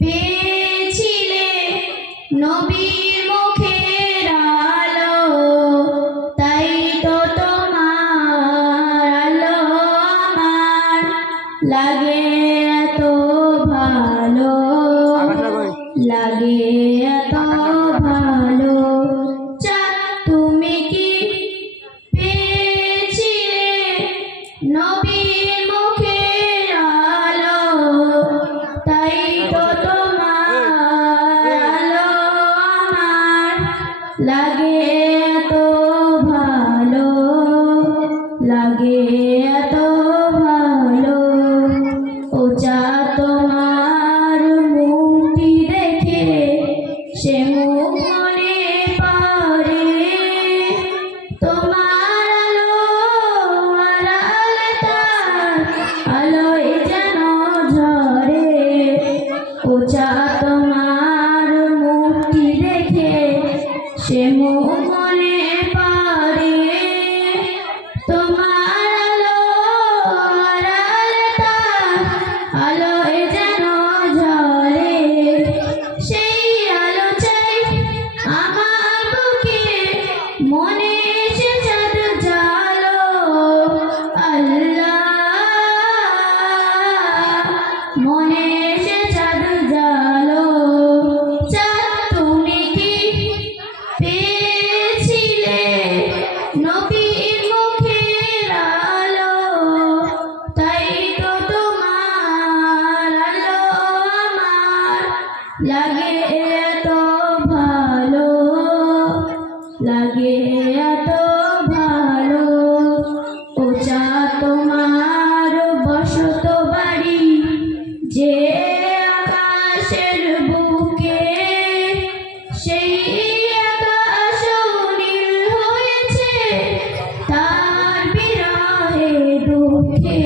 পেয়েছিলে নবীর মুখের আলো, তাই তো তোমার আলো আমার লাগে এত ভালো, লাগে এত ভালো। তুমি কি পেয়েছিলে নবীর মুখের আলো, তাই তো তোমার আলো আমার লাগে এত ভালো, লাগে এত ভালো। ও যা তোমার মুক্তি দেখে সে মুখ মনে পড়ে, তোমার আলো আড়ালে তার আলোয় যেন ঝরে। ও যা তোমার মুক্তি দেখে সে মুখ মনে পড়ে, তোমার আলো আড়ালে তার আলোয় যেন ঝরে। সেই আলো চাই আমার বুকে, মনে এসে চাঁদ জালো, আল্লাহ মনে এসে চাঁদ জালো। চাঁদ তুমি কি পেয়েছিলে নবীর মুখের আলো, তাই তো তোমার আলো আমার লাগে এত ভালো, লাগে এত ভালো। ও যা তোমার বসত বাড়ি যে আকাশের বুকে, সেই আকাশ নীল হয়েছে তার বিরহে দুঃখে।